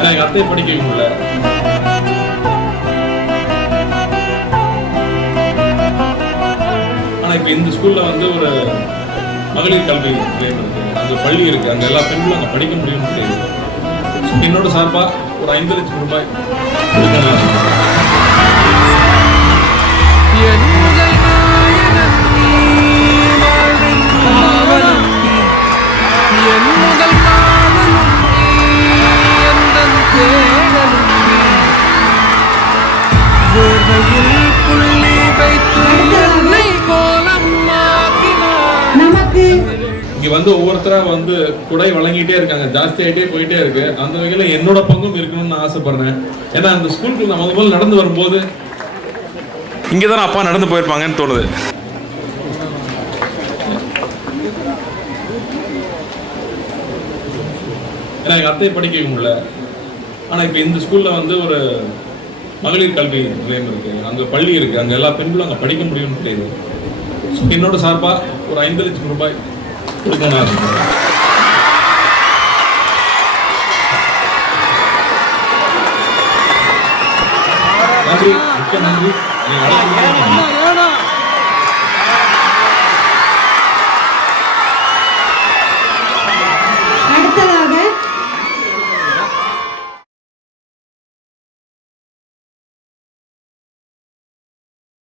ஏன்னா எங்கள் அத்தையை படிக்க வைக்க முடியல. ஆனால் இப்போ இந்த ஸ்கூலில் வந்து ஒரு மகளிர் கல்வி நிலையம் இருக்கு, அங்கே பள்ளி இருக்கு, அங்கே எல்லா பெண்களும் அங்கே படிக்க முடியும்னு தெரியுது. என்னோட சார்பாக ஒரு 5 லட்சம் ரூபாய் கொடுக்கணும். இங்க வந்து ஒவ்வொருத்தரா வந்து குடை வழங்கிட்டே இருக்காங்க, ஜாஸ்தி ஆகிட்டே போயிட்டே இருக்கு. அந்த வகையில என்னோட பங்கும் இருக்கணும்னு நான் ஆசைப்படுறேன். ஏன்னா அந்த ஸ்கூலுக்கு நான் முதல்ல நடந்து வரும்போது இங்கதான் அப்பா நடந்து போயிருப்பாங்கன்னு தோணுது. ஏன்னா எங்க அத்தையை படிக்க வைக்க முடியல. ஆனா இப்ப இந்த ஸ்கூல்ல வந்து ஒரு மகளிர் கல்வி நிலையம் இருக்கு, அங்க பள்ளி இருக்கு, அங்க எல்லா பெண்களும் அங்க படிக்க முடியும்னு தெரியுது. என்னோட சார்பா ஒரு 5 லட்சம் ரூபாய் கொடுக்கணும். நன்றி, மிக்க நன்றி.